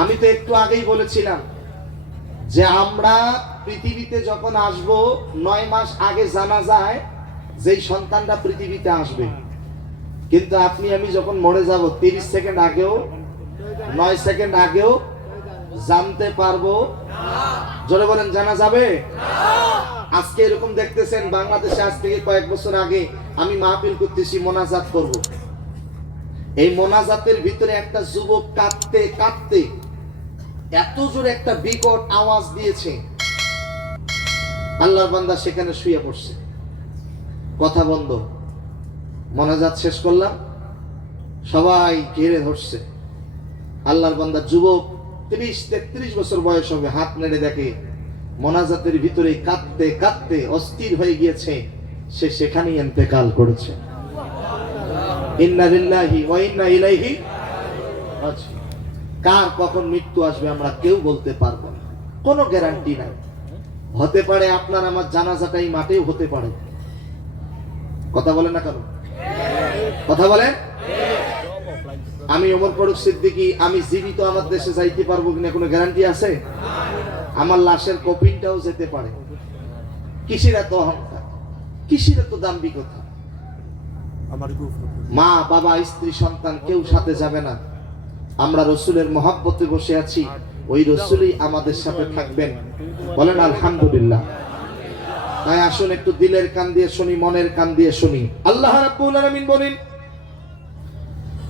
আমি তো একটু আগেই বলেছিলাম যে আমরা পৃথিবীতে যখন আসব, নয় মাস আগে জানা যায় যেই সন্তানটা পৃথিবীতে আসবে। কিন্তু আপনি, আমি যখন মরে যাব, তিরিশ সেকেন্ড আগেও, নয় সেকেন্ড আগেও জানতে পারব। জোরে বলেন, জানা যাবে? আজকে এরকম দেখতেছেন, বাংলাদেশে আজ থেকে কয়েক বছর আগে আমি মাহফিল করতেছি, মোনাজাত করব। এই মোনাজাতের ভিতরে একটা যুবক কাঁদতে কাঁদতে এত জোরে একটা বিকট আওয়াজ দিয়েছে। আল্লাহর বান্দা সেখানে শুয়ে পড়ছে। কথা বন্ধ। মোনাজাত শেষ করলাম। সবাই ঘিরে ধরছে। আল্লাহর বান্দা যুবক, ত্রিশ, তেত্রিশ বছর বয়স হবে, হাত নেড়ে দেখে। মোনাজাতের ভিতরে কাঁদতে কাঁদতে অস্থির হয়ে গিয়েছে। সে সেখানেই এন্তেকাল করেছে। ইন্না ইলাইহি রাজিউন। কার কখন মৃত্যু আসবে আমরা কেউ বলতে পারব না। কোনো গ্যারান্টি নাই। হতে পারে আপনার আমার জানাজাটাই মাঠেও হতে পারে। কথা বলে না কেন কথা বলেন? আমি ওমর ফারুক সিদ্দিকি আমি জীবিত আমার দেশে যাইতে পারব কিনা কোনো গ্যারান্টি আছে? আমার লাশের কপিনটাও যেতে পারে। কিসের এত অহংকার? কিসের এত দাম্ভিকতা? আমার মা বাবা স্ত্রী সন্তান কেউ সাথে যাবে না। আমরা রসুলের মহাব্বতে বসে আছি, ওই রসুলই আমাদের সাথে থাকবেন। বলেন, আলহামদুলিল্লাহ। তাই আসুন, একটু দিলের কান দিয়ে শুনি, মনের কান দিয়ে শুনি। আল্লাহ রাব্বুল আলামিন বলেন,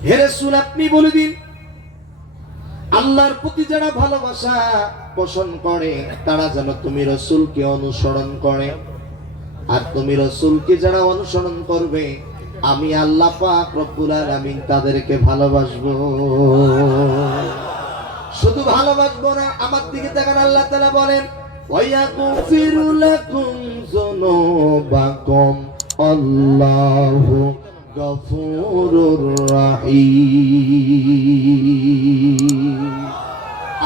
হে রাসূল, আপনি বলে দিন, আল্লাহর প্রতি যারা ভালোবাসা পোষণ করে, তারা যেন তুমি রসুলকে অনুসরণ করে। আর তুমি রসুলকে যারা অনুসরণ করবে আমি আল্লাহ পাক রব্বুল আলামিন তাদেরকে ভালোবাসবো। শুধু ভালোবাসবো না, আমার দিকে তাকান, আল্লাহ তাআলা বলেন, ওয়ায়াগফিরু লাকুম যুনুবাকুম। আল্লাহু গফুরুর রাহিম।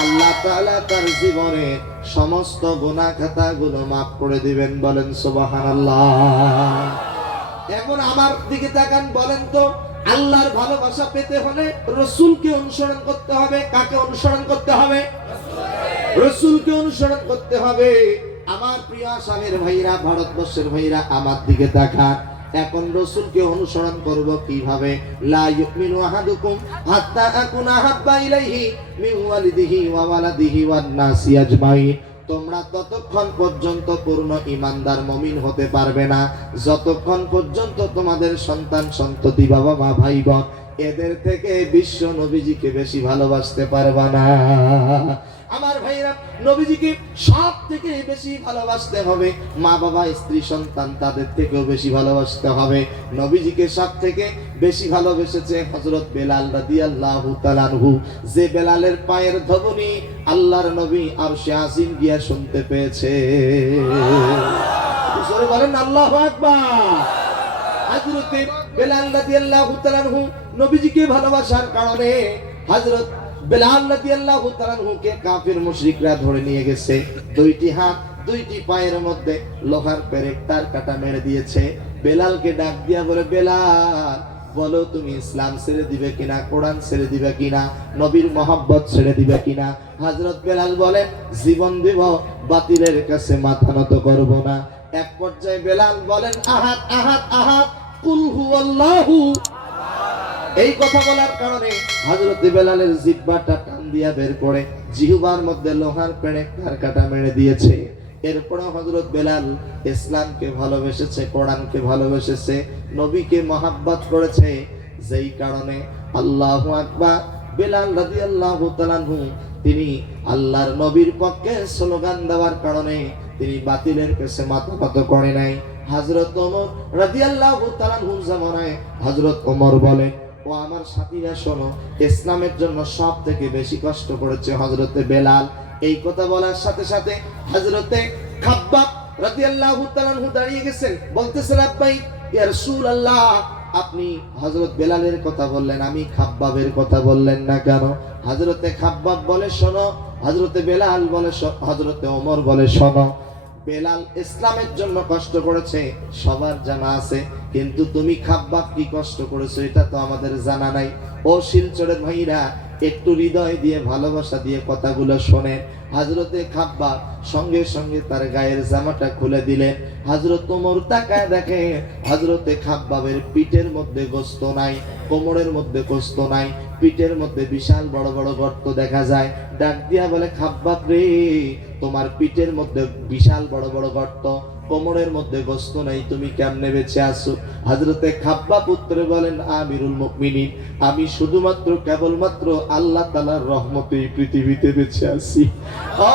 আল্লাহ তাআলা তার জীবনে সমস্ত গুনাহ খাতাগুলো মাফ করে দিবেন, বলেন সুবহানাল্লাহ। এখন আমার দিকে তাকান, বলেন তো, আল্লাহর ভালোবাসা পেতে হলে রসুলকে অনুসরণ করতে হবে, কাকে অনুসরণ করতে হবে? রসুলকে অনুসরণ করতে হবে। আমার প্রিয় আসামের ভাইরা, ভারতবর্ষের ভাইরা, আমার দিকে তাকান। এখন রসুলকে অনুসরণ করব কীভাবে? লা তোমরা ততক্ষণ পর্যন্ত পূর্ণ ইমানদার মমিন হতে পারবে না। যতক্ষণ পর্যন্ত তোমাদের সন্তান সন্ততি বাবা মা ভাই বোন এদের থেকে বিশ্ব নবীজিকে বেশি ভালোবাসতে পারবা না। আমার ভাইরা নবীজিকে সব থেকে বেশি ভালোবাসতে হবে মা বাবা স্ত্রী, সন্তান, তাদের থেকেও বেশি ভালোবাসতে হবে। নবীজিকে সব থেকে বেশি ভালোবেসেছে হজরত বেলাল রাদিয়াল্লাহু তাআলাহু যে বেলালের পায়ের ধবনি আল্লাহর নবী আর আজিম গিয়া শুনতে পেয়েছে। বলেন আল্লাহু আকবার। হযরতে বেলাল রাদিয়াল্লাহু তাআলাহু নবীজিকে ভালোবাসার কারণে হযরত বেলাল রাদিয়াল্লাহু তাআলাহুকে কাফির মুশরিকরা ধরে নিয়ে গেছে। দুইটি হাত, দুইটি পায়ের মধ্যে লোহার পেরেক তার কাটা মেরে দিয়েছে। বেলালকে ডাক দিয়া বলে, বেলাল, বলো তুমি ইসলাম ছেড়ে দিবে কিনা, কোরআন ছেড়ে দিবে কিনা, নবীর মোহাব্বত ছেড়ে দিবে কিনা? হযরত বেলাল বলেন জীবন দিব, বাতিলের কাছে মাথা নত করব না। এক পর্যায়ে বেলাল বলেন আহাত আহাত আহাত কুল হুয়াল্লাহু এই কথা বলার কারণে হযরত বেলালের জিহ্বাটা টান দিয়া বের করে জিহ্বার মধ্যে লোহার পেড়ে কার কাটা মেরে দিয়েছে। এরপরে হজরত বেলাল ইসলামকে ভালোবেসেছে, কোরআনকে ভালোবেসেছে, নবীকে মহাব্বত করেছে। যেই কারণে আল্লাহ আকবার বেলাল রাদিয়াল্লাহু তাআলাহু তিনি আল্লাহর নবীর পক্ষে স্লোগান দেওয়ার কারণে তিনি বাতিলের কাছে মাথা নত করে নাই। হযরত ওমর রাদিয়াল্লাহু তাআলাহুর জামানায় হজরত ওমর বলে ও আমার সাথীরা, শোনো, ইসলামের জন্য সব থেকে বেশি কষ্ট করেছে হযরতে বেলাল। এই কথা বলার সাথে সাথে হযরতে খাব্বাব রাদিয়াল্লাহু তাআলাহু দাঁড়িয়ে গেছেন। বলতেছেন, আব্বাই, ইয়া রাসূলুল্লাহ, আপনি হজরত বেলালের কথা বললেন, আমি খাব্বাবের কথা বললেন না কেন? হযরতে খাব্বাব বলে, শোনো, হযরতে বেলাল বলে হযরতে ওমর বলে, শোনো বেলাল ইসলামের জন্য কষ্ট করেছে, সবার জানা আছে। কিন্তু তুমি খাব্বাব কি কষ্ট করেছ, এটা তো আমাদের জানা নাই। ও শিলচরের ভাইরা, একটু হৃদয় দিয়ে, ভালোবাসা দিয়ে কথাগুলো শোনেন। হাজরতে খাব্বা সঙ্গে সঙ্গে তার গায়ের জামাটা খুলে দিলেন। হাজরত তোমর তাকায় দেখে হাজরতে খাব্বাবের পিঠের মধ্যে গোস্ত নাই, কোমরের মধ্যে গোস্ত নাই, পিঠের মধ্যে বিশাল বড় বড় গর্ত দেখা যায়। ডাক দিয়া বলে খাব্বাব রে তোমার পিঠের মধ্যে বিশাল বড় বড় গর্ত, কোমরের মধ্যে গোস্ত নাই, তুমি কেমনে বেঁচে আসো হাজরতে খাব্বা পুত্র বলেন, আমিরুল মুকমিনিন আমি শুধুমাত্র কেবলমাত্র আল্লাহ তালার রহমতে পৃথিবীতে বেঁচে আছি। ও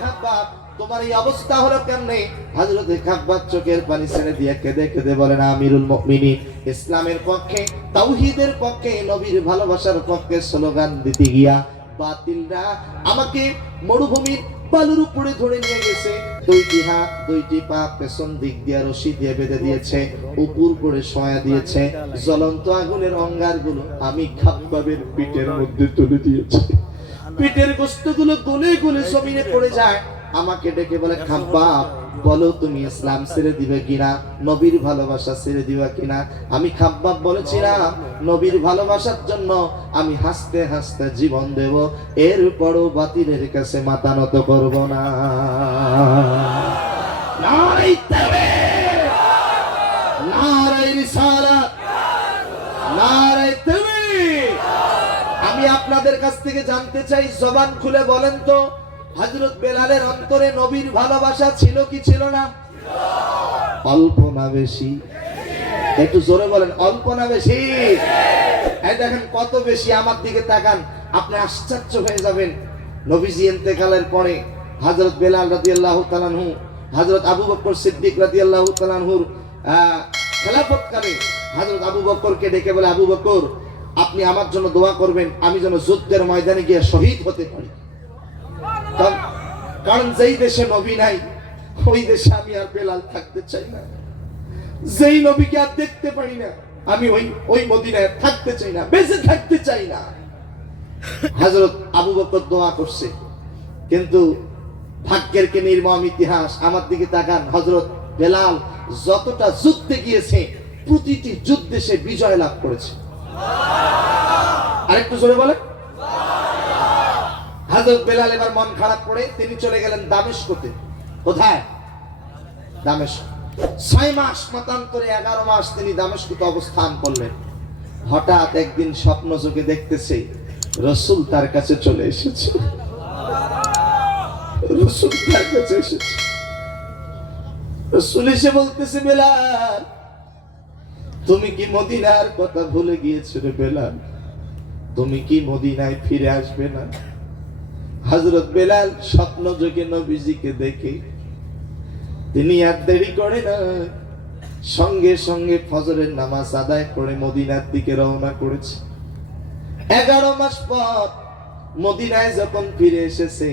খাব্বাব তোমার এই অবস্থা হলো কেমনে? হাজরতে খাব্বাব চোখের পানি ছেড়ে দিয়ে কেঁদে কেঁদে বলেন, আমিরুল মুকমিনিন ইসলামের পক্ষে, তাওহীদের পক্ষে, নবীর ভালোবাসার পক্ষে স্লোগান দিতে গিয়া বাতিলরা আমাকে মরুভূমির বালুর উপরে ধরে নিয়ে গেছে। দুইটি হাত, দুইটি পা পেছন দিক দিয়ে রশি দিয়ে বেঁধে দিয়েছে, উপর করে সয়া দিয়েছে, জ্বলন্ত আগুনের অঙ্গারগুলো আমি খাপের পিঠের মধ্যে তুলে দিয়েছি। পিঠের গোস্তগুলো গলে গলে জমিনে পড়ে যায়। আমাকে ডেকে বলে খাব্বাব বলো তুমি ইসলাম ছেড়ে দিবে কিনা? নবীর ভালোবাসা ছেড়ে দিবে কিনা? আমি খাব্বাব বলেছিলাম, নবীর ভালোবাসার জন্য আমি হাসতে হাসতে জীবন দেব। এরপরও বাতিলের কাছে মাথা নত করব না! আমি আপনাদের কাছ থেকে জানতে চাই, জবান খুলে বলেন তো। হযরত বেলালের অন্তরে নবীর ভালোবাসা ছিল কি ছিল না? অল্প না বেশি। একটু জোরে বলেন, অল্প না বেশি? দেখেন, কত বেশি আমার দিকে তাকান, আপনি আশ্চর্য হয়ে যাবেন। নবীজি ইন্তেকালের পরে হযরত বেলাল রাদিয়াল্লাহু তাআলাহু হযরত আবু বকর সিদ্দিক রাদিয়াল্লাহু তাআলাহুর খেলাফতকালে হযরত আবু বকরকে ডেকে বলে, আবু বকর, আপনি আমার জন্য দোয়া করবেন, আমি যেন যুদ্ধের ময়দানে গিয়ে শহীদ হতে পারি। কারণ যেই দেশে নবী নাই, ওই দেশে আমি আর বেলাল থাকতে চাই না। যেই নবীকে আর দেখতে পারি না, আমি ওই ওই মদিনায় থাকতে চাই না, বেঁচে থাকতে চাই না। হযরত আবু বকর দোয়া করছে, কিন্তু ভাগ্যের কে নির্মম ইতিহাস? আমার দিকে তাকান হজরত বেলাল যতটা যুদ্ধে গিয়েছে, প্রতিটি যুদ্ধে সে বিজয় লাভ করেছে। আরেকটু জোরে বলে হযরত বেলাল এবার মন খারাপ করে তিনি চলে গেলেন দামেস্কতে। কোথায়? দামেস্ক। ছয় মাস মতান্তরে এগারো মাস তিনি দামেস্কতে অবস্থান করলেন। হঠাৎ একদিন স্বপ্ন চোখে দেখতেছে, রসুল তার কাছে চলে এসেছে। রসুল তার কাছে এসেছে। রসুল এসে বলতেছে, বেলাল, তুমি কি মদিনার কথা ভুলে গিয়েছো রে বেলাল? তুমি কি মদিনায় ফিরে আসবে না? হজরত বেলাল স্বপ্ন যোগে নবীজিকে দেখে, তিনি আর দেরি করে না, সঙ্গে সঙ্গে ফজরের নামাজ আদায় করে মদিনার দিকে রওনা করেছে। এগারো মাস পর মদিনায় যখন ফিরে এসেছে,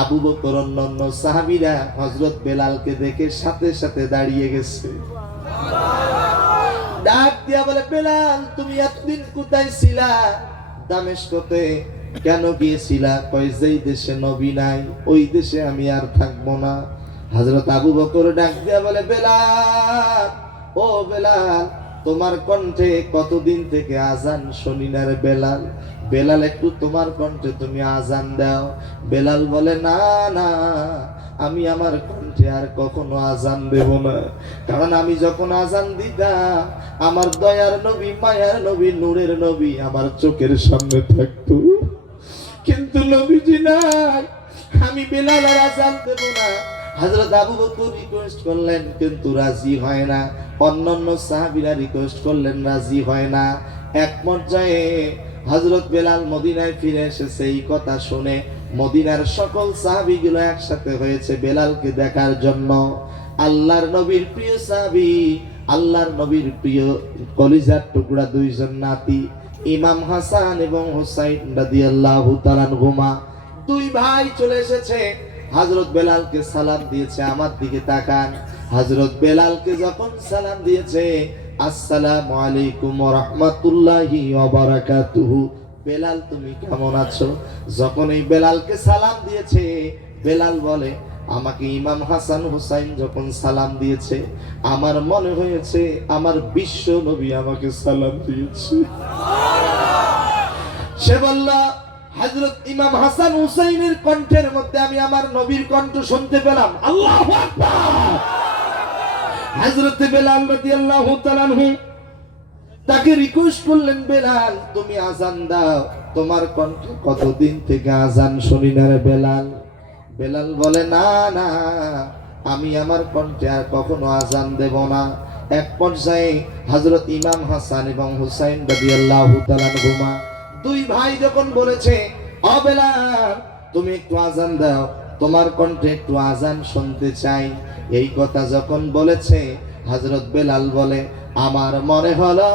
আবু বকর অন্যান্য সাহাবিরা হজরত বেলালকে দেখে সাথে সাথে দাঁড়িয়ে গেছে। ডাক দিয়া বলে, বেলাল, তুমি এতদিন কোথায় ছিলা? দামেস্কতে কেন গিয়েছিলা? কয়, যেই দেশে নবী নাই, ওই দেশে আমি আর থাকব না। হযরত আবু বকর ডাক দিয়া বলে, বেলাল, ও বেলাল, তোমার কণ্ঠে কতদিন থেকে আজান শুনি না রে বেলাল। বেলাল, একটু তোমার কণ্ঠে তুমি আজান দাও। বেলাল বলে, না না, আমি আমার কণ্ঠে আর কখনো আজান দেব না। কারণ আমি যখন আজান দিতাম, আমার দয়ার নবী, মায়ার নবী, নূরের নবী আমার চোখের সামনে থাকতো। কিন্তু নবীজি নাই। আমি বেলাল আর আজান দেব না। হযরত আবু বকর রিকোয়েস্ট করলেন, কিন্তু রাজি হয় না। অন্যান্য সাহাবীরা রিকোয়েস্ট করলেন, রাজি হয় না। এক পর্যায়ে হযরত বেলাল মদিনায় ফিরে এসেছে এই কথা শুনে মদিনার সকল সাহাবীগুলো একসাথে হয়েছে বেলালকে দেখার জন্য। আল্লাহর নবীর প্রিয় সাহাবী, আল্লাহর নবীর প্রিয় কলিজার টুকরা দুইজন নাতি। ইমাম হাসান এবং হুসাইন রাদিয়াল্লাহু দুই ভাই চলে এসেছে। হযরত বেলালকে সালাম দিয়েছে আমার দিকে তাকান। হযরত বেলালকে যখন সালাম দিয়েছে, আসসালামু আলাইকুম ওয়া রাহমাতুল্লাহি ওয়া বারাকাতুহু। বেলাল, তুমি কেমন আছো? যখন এই বেলালকে সালাম দিয়েছে, বেলাল বলে, আমাকে ইমাম হাসান হুসাইন যখন সালাম দিয়েছে, আমার মনে হয়েছে, আমার বিশ্ব নবী আমাকে সালাম দিয়েছে। সে বলল, হযরত ইমাম হাসান হুসাইনের কণ্ঠের মধ্যে আমি আমার নবীর কণ্ঠ শুনতে পেলাম। আল্লাহ হযরত বেলাল তাআলা আনহু তাকে রিকোয়েস্ট করলেন, বেলাল, তুমি আজান দাও। তোমার কণ্ঠে কতদিন থেকে আজান শুনি না রে বেলাল? বেলাল বলে, না না, আমি আমার কণ্ঠে আর কখনো আজান দেব না। এক পর্যায়ে হযরত ইমাম হাসান এবং হুসাইন রাদিয়াল্লাহু তাআলা আনহুমা দুই ভাই যখন বলেছে অ বেলাল তুমি একটু আজান দাও, তোমার কণ্ঠে একটু আজান শুনতে চাই। এই কথা যখন বলেছে, হযরত বেলাল বলে, আমার মনে হলো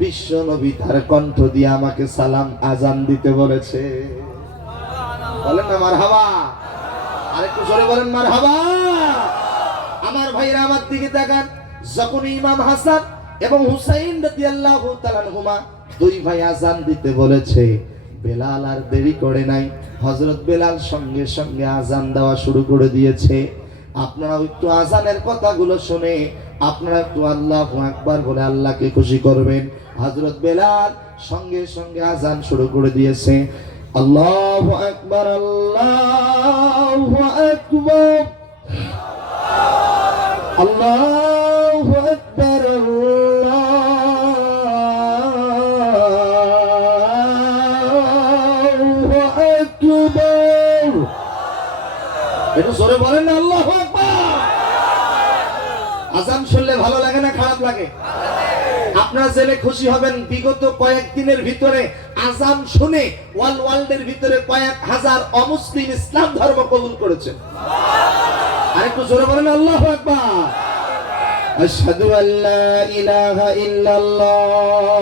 বিশ্ব নবী তার কণ্ঠ দিয়ে আমাকে সালাম, আজান দিতে বলেছে। বলেন না মার হাবা আরেকটু জোরে বলেন মার হাবা আমার ভাইরা আমার দিকে তাকান। যখন ইমাম হাসান এবং হুসাইন রাদিয়াল্লাহু তাআলা আনহুমা দুই ভাই আজান দিতে বলেছে। বেলাল আর দেরি করে নাই। হযরত বেলাল সঙ্গে সঙ্গে আজান দেওয়া শুরু করে দিয়েছে। আপনারা একটু আজানের কথাগুলো শুনে আপনারা একটু আল্লাহ আকবার বলে আল্লাহকে খুশি করবেন। হযরত বেলাল সঙ্গে সঙ্গে আজান শুরু করে দিয়েছে। আল্লাহু আকবার আল্লাহু আকবার। আল্লাহু লাগে আপনারা জেনে খুশি হবেন বিগত কয়েকদিনের ভিতরে আজান শুনে ওয়াল ওয়ার্ল্ডের ভিতরে কয়েক হাজার অমুসলিম ইসলাম ধর্ম কবুল করেছে আরেকটু জোরে বলেন আল্লাহু আকবার আশহাদু আল্লা ইলাহা ইল্লাল্লাহ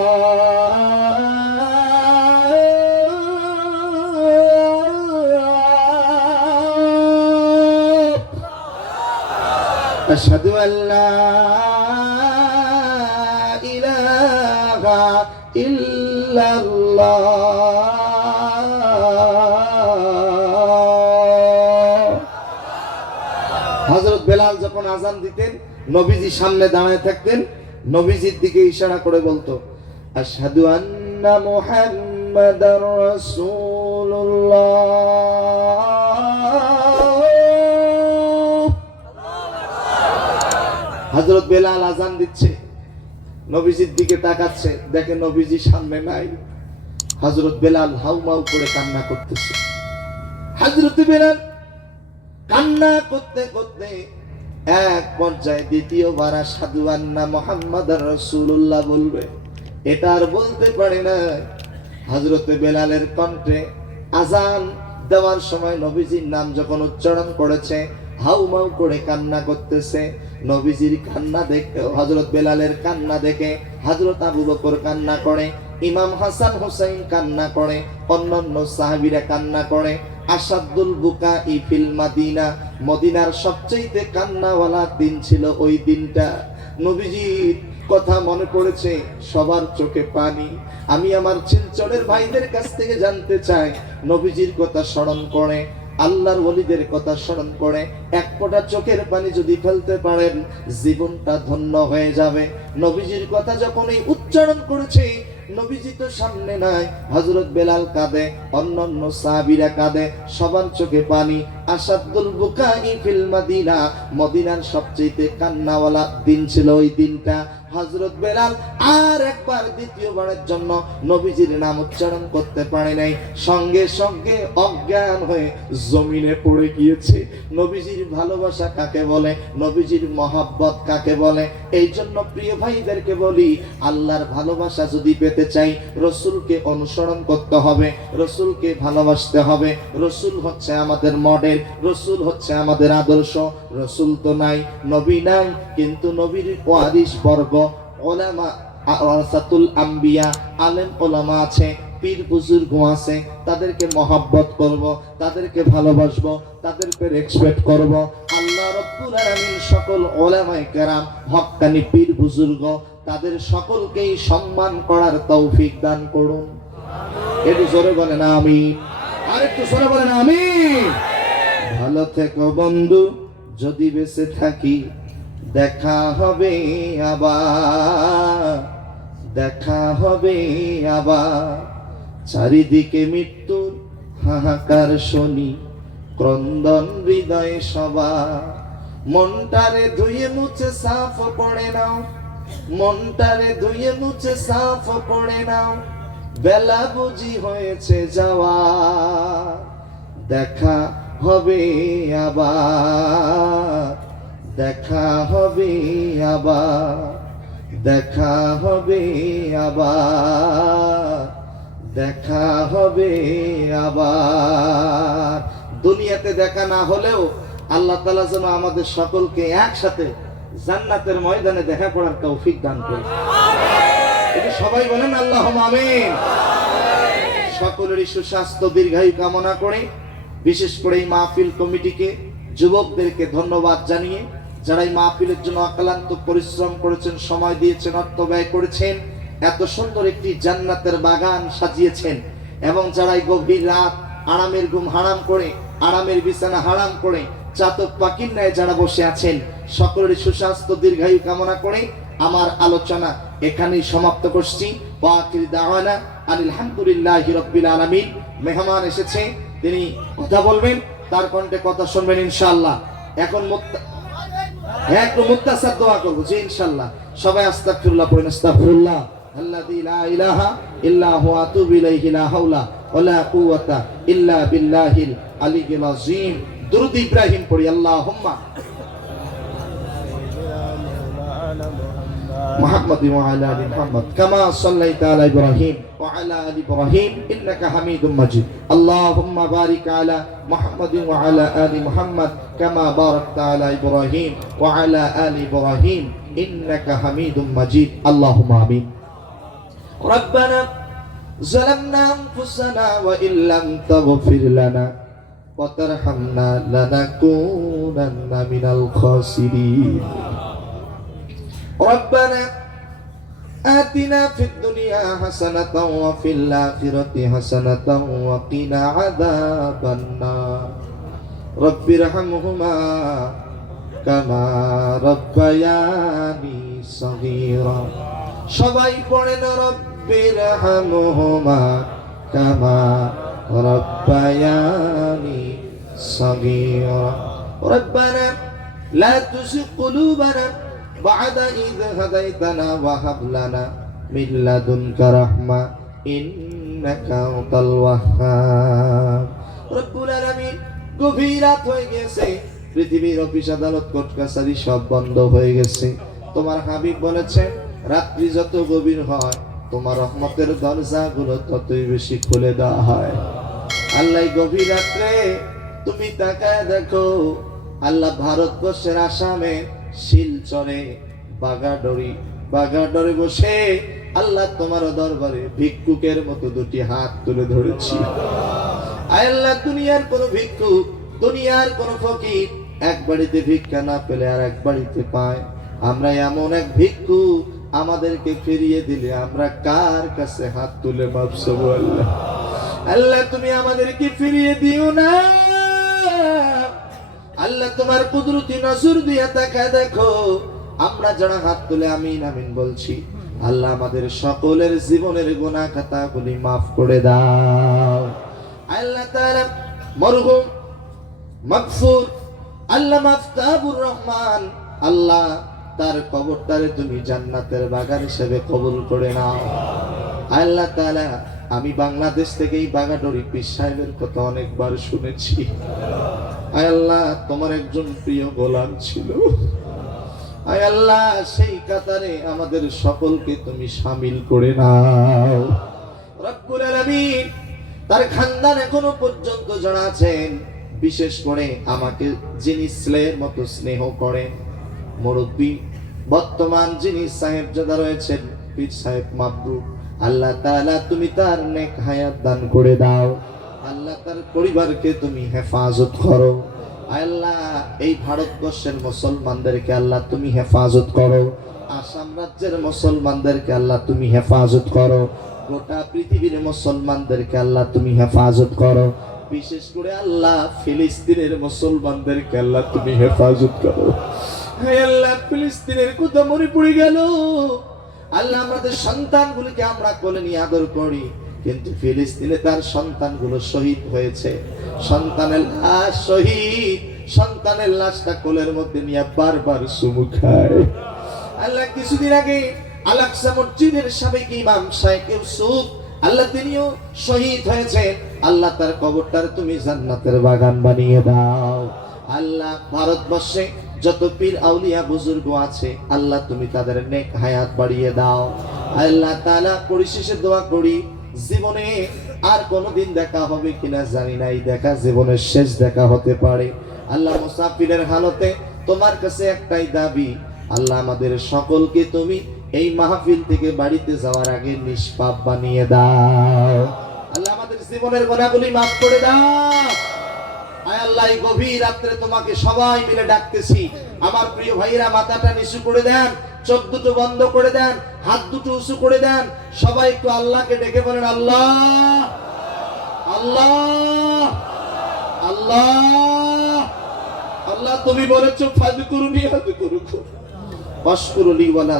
أشهد أن لا আজান দিতেন, নবীজি সামনে দাঁড়ায় থাকতেন, নবীজির দিকে ইশারা করে বলতো, আশহাদু আন্না মুহাম্মাদার রাসূলুল্লাহ। হযরত বেলাল আজান দিচ্ছে, নবীজির দিকে তাকাচ্ছে, দেখে নবীজি সামনে নাই। হযরত বেলাল হাউমাউ করে কান্না করতেছে। হযরত বেলাল কান্না করতে করতে এক পর্যায়ে দ্বিতীয়বার সাধু আন্না মোহাম্মদ রসুল্লাহ বলবে, এটা আর বলতে পারে না। হজরতে বেলালের কণ্ঠে আজান দেওয়ার সময় নবীজির নাম যখন উচ্চারণ করেছে, হাউমাউ করে কান্না করতেছে। নবীজির কান্না দেখে হজরত বেলালের কান্না দেখে হজরত আবু বকর কান্না করে, ইমাম হাসান হুসাইন কান্না করে, অন্যান্য সাহাবীরা কান্না করে আসাদুল বুকা ই ফিল মাদিনা, মদিনার সবচেয়ে কান্নাওয়ালা দিন ছিল ওই দিনটা। নবীজির কথা মনে পড়েছে, সবার চোখে পানি। আমি আমার চিলচরের ভাইদের কাছ থেকে জানতে চাই, নবীজির কথা স্মরণ করে, আল্লাহর ওলিদের কথা স্মরণ করে, এক ফোঁটা চোখের পানি যদি ফেলতে পারেন, জীবনটা ধন্য হয়ে যাবে। নবীজির কথা যখন এই উচ্চারণ করেছে নবীজি তো সামনে নাই হজরত বেলাল কাঁদে, অন্যান্য সাহাবীরা কাঁদে, সবার চোখে পানি, আসাদুল বুকাই ফিল মাদিনা, মদিনার সবচেয়ে কান্নাওয়ালা দিন ছিল ওই দিনটা। হযরত বেলাল আর একবার দ্বিতীয়বারের জন্য নবীজির নাম উচ্চারণ করতে পারে নাই। সঙ্গে সঙ্গে অজ্ঞান হয়ে জমিনে পড়ে গিয়েছে। নবীজির ভালোবাসা কাকে বলে? নবীজির মহাব্বত কাকে বলে? এই জন্য প্রিয় ভাইদেরকে বলি, আল্লাহর ভালোবাসা যদি পেতে চাই, রসুলকে অনুসরণ করতে হবে, রসুলকে ভালোবাসতে হবে। রসুল হচ্ছে আমাদের মডেল, রসুল হচ্ছে আমাদের আদর্শ। রসুল তো নাই, নবী নাই, কিন্তু নবীর ওয়ারিস বর্গ ওলামা আলেম ওলামা আছে, পীর বুজুর্গ আছে, তাদেরকে মহাব্বত করব, তাদেরকে ভালোবাসবো, তাদেরকে রেসপেক্ট করব। আল্লাহ রব্বুল আলামিন সকল ওলামায়ে কেরাম, হক্কানি পীর বুজুর্গ, তাদের সকলকেই সম্মান করার তৌফিক দান করুন। একটু জোরে বলেন আমি আর একটু জোরে বলেন আমি ভালো থেকো বন্ধু, যদি বেঁচে থাকি দেখা হবে আবার, দেখা হবে আবার। চারিদিকে মৃত্যুর হাহাকার শনি, ক্রন্দন হৃদয়ে সবা মনটারে ধুয়ে মুছে সাফ পড়ে নাও, মনটারে ধুয়ে মুছে সাফ পড়ে নাও। বেলা বুঝি হয়েছে যাওয়া দেখা হবে আবার। দেখা হবে আবার দেখা হবে আবার দেখা হবে আবার। দুনিয়াতে দেখা না হলেও আল্লাহ তালা যেন আমাদের সকলকে একসাথে জান্নাতের ময়দানে দেখা করার তৌফিক দান করে এটা সবাই বলেন আল্লাহ আমিন। সকলেরই সুস্বাস্থ্য দীর্ঘায়ু কামনা করে বিশেষ করে এই মাহফিল কমিটিকে যুবকদেরকে ধন্যবাদ জানিয়ে যারা এই মাহফিলের জন্য অক্লান্ত পরিশ্রম করেছেন, সময় দিয়েছেন, অর্থ ব্যয় করেছেন, এত সুন্দর একটি জান্নাতের বাগান সাজিয়েছেন এবং যারা এই গভীর রাত আরামের ঘুম হারাম করে, আরামের বিছানা হারাম করে, চাতক পাখির ন্যায় যারা বসে আছেন সকলের সুস্বাস্থ্য, দীর্ঘায়ু কামনা করে আমার আলোচনা এখানেই সমাপ্ত করছি। আলহামদুলিল্লাহি রাব্বিল আলামিন। মেহমান এসেছে, তিনি কথা বলবেন, তার কণ্ঠে কথা শুনবেন ইনশাআল্লাহ। এখন একটু মুত্তাসার দোয়া করব যে ইনশাল্লাহ। সবাই আস্তাগফিরুল্লাহ পড়েন, আস্তাগফিরুল্লাহ। আল্লাযী লা ইলাহা ইল্লা হুয়া আতুবু ইলাইহি লা হাওলা ওয়ালা কুওয়াতা ইল্লা বিল্লাহিল আলিয়্যিল আযীম। দুরূদ ইব্রাহিম পড়ি, আল্লাহুম্মা। محمد وعلى ال محمد كما صليت على ابراهيم وعلى ال ابراهيم انك حميد مجيد اللهم بارك على محمد وعلى ال محمد كما باركت على ابراهيم وعلى ال ابراهيم انك حميد مجيد اللهم امين ربنا ظلمنا انفسنا وان لم تغفر لنا وترحمنا لنكونن من الخاسرين ربنا آتنا في الدنيا حسنة وفي الآخرة حسنة وقنا عذاب النار رب ارحمهما كما ربياني صغيرا সবাই পড়েন রব্বির হামহুমা কামা রব্বায়ানি صغيرا ربنا لا تزغ قلوبنا بعد إذ هديتنا وهب لنا من لدنك رحمة إنك أنت الوهاب رب العالمين গভীর রাত হয়ে গেছে পৃথিবীর অফিস আদালত কোর্ট কাছারি সব বন্ধ হয়ে গেছে তোমার হাবিব বলেছে রাত্রি যত গভীর হয় তোমার রহমতের দরজাগুলো ততই বেশি খুলে দেওয়া হয় আল্লাহ এই গভীর রাত্রে তুমি তাকায় দেখো আল্লাহ ভারতবর্ষের আসামে শিলচরে বাগাডরি, বাগাডরে বসে আল্লাহ তোমার দরবারে ভিক্ষুকের মতো দুটি হাত তুলে ধরেছি। আল্লাহ, দুনিয়ার কোন ভিক্ষু, দুনিয়ার কোন ফকির এক বাড়িতে ভিক্ষা না পেলে আর এক বাড়িতে পায়। আমরা এমন এক ভিক্ষু আমাদেরকে ফিরিয়ে দিলে আমরা কার কাছে হাত তুলে ভাবছ আল্লাহ? আল্লাহ, তুমি আমাদেরকে ফিরিয়ে দিও না। আল্লাহ তোমার কুদরতি নজর দিয়া তাকা দেখো। আমরা যারা হাত তুলে আমিন আমিন বলছি, আল্লাহ আমাদের সকলের জীবনের গোনা খাতাগুলি মাফ করে দাও। আল্লাহ তাআলা মরহুম, মাগফুর, আল্লাহ মাফতাবুর রহমান, আল্লাহ তার কবরটারে তুমি জান্নাতের বাগান হিসেবে কবুল করে নাও। আল্লাহ তাআলা, আমি বাংলাদেশ থেকে এই বাগাডরি পীর সাহেবের কথা অনেকবার শুনেছি। আয় আল্লাহ, তোমার একজন প্রিয় গোলাম ছিল। আয় আল্লাহ, সেই কাতারে আমাদের সকলকে তুমি সামিল করে নাও। তার খানদান এখনও পর্যন্ত আছেন। বিশেষ করে আমাকে যিনি স্নেহের মতো স্নেহ করেন, মুরব্বী, বর্তমান যিনি সাহেব জাদা রয়েছেন, পীর সাহেব মাবরু আল্লাহ তাআলা তুমি তার নেক হায়াত দান করে দাও। আল্লাহ তার পরিবারকে তুমি হেফাজত করো। আল্লাহ, এই ভারতবর্ষের মুসলমানদেরকে আল্লাহ তুমি হেফাজত করো। আসাম রাজ্যের মুসলমানদেরকে আল্লাহ তুমি হেফাজত করো। গোটা পৃথিবীর মুসলমানদেরকে আল্লাহ তুমি হেফাজত করো। বিশেষ করে আল্লাহ ফিলিস্তিনের মুসলমানদেরকে আল্লাহ তুমি হেফাজত করো। আল্লাহ, ফিলিস্তিনের কোথা মরে পড়ে গেল। আল্লাহ, আমাদের সন্তানগুলিকে আমরা কোলে নিয়ে আদর করি। কিন্তু ফিলিস্তিনে তার সন্তানগুলো শহীদ হয়েছে। সন্তানের লাশ শহীদ। সন্তানের লাশটা কোলের মধ্যে নিয়ে বারবার চুমু খায়। আল্লাহ কিছুদিন আগে আলাকসা মসজিদের সাবেক ইমাম ইউসুফ, আল্লাহ তিনিও শহীদ হয়েছেন। আল্লাহ তার কবরটার তুমি জান্নাতের বাগান বানিয়ে দাও। আল্লাহ ভারতবর্ষে যত পীর আউলিয়া বুজুর্গ আছে, আল্লাহ তুমি তাদের নেক হায়াত বাড়িয়ে দাও। আল্লাহ তাআলা পরিশেষে দোয়া করি জীবনে আর কোনোদিন দেখা হবে কিনা জানি না এই দেখা জীবনের শেষ দেখা হতে পারে। আল্লাহ মুসাফিরের হালতে তোমার কাছে একটাই দাবি, আল্লাহ আমাদের সকলকে তুমি এই মাহফিল থেকে বাড়িতে যাওয়ার আগে নিষ্পাপ বানিয়ে দাও। আল্লাহ আমাদের জীবনের গোনাগুলি মাফ করে দাও। আয় আল্লাহ গভীর রাত্রে তোমাকে সবাই মিলে ডাকতেছি। আমার প্রিয় ভাইরা মাথাটা নিচু করে দেন। চোখ দুটো বন্ধ করে দেন, হাত দুটো উঁচু করে দেন, সবাই একটু আল্লাহকে ডেকে বলেন, আল্লাহ আল্লাহ আল্লাহ আল্লাহ, তুমি বলেছ পাশকুরুলি ওয়ালা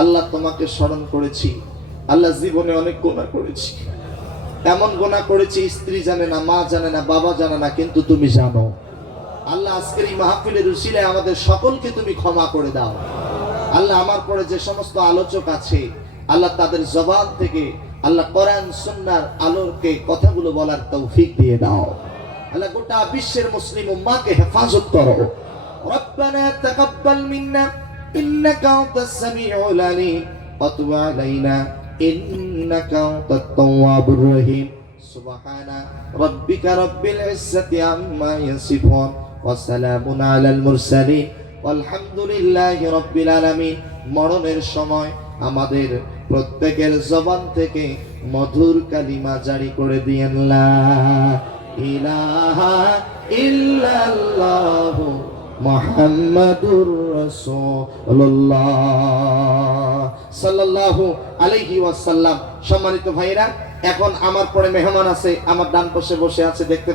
আল্লাহ তোমাকে স্মরণ করেছি, আল্লাহ জীবনে অনেক গোনা করেছি। এমন গোনা করেছি, স্ত্রী জানে না, মা জানে না, বাবা জানে না, কিন্তু তুমি জানো। আল্লাহ আজকের এই মাহফিলের উসিলে আমাদের সকলকে তুমি ক্ষমা করে দাও। আল্লাহ আমার পরে যে সমস্ত আলোচক আছে আল্লাহ তাদের জবান থেকে আল্লাহ কোরআন সুন্নার আলোকে কথাগুলো বলার তৌফিক দিয়ে দাও আল্লাহ গোটা বিশ্বের মুসলিম উম্মাকে হেফাজত করো ربنا تقبل منا إنك أنت السميع العليم وتب علينا إنك أنت التواب الرحيم سبحان ربك رب العزة عما يصفون وسلام على المرسلين আলহামদুলিল্লাহ রব্বিল আলমিন। মরণের সময় আমাদের প্রত্যেকের জবান থেকে মধুর কালিমা জারি করে দিয়েন ইলাহা ইল্লাল্লাহ মোহাম্মদুর রাসূলুল্লাহ। সাল্লাল্লাহু ওয়াসাল্লাম। সম্মানিত ভাইরা এখন আমার পরে মেহমান আছে, আমার ডান পাশে বসে আছে, দেখতে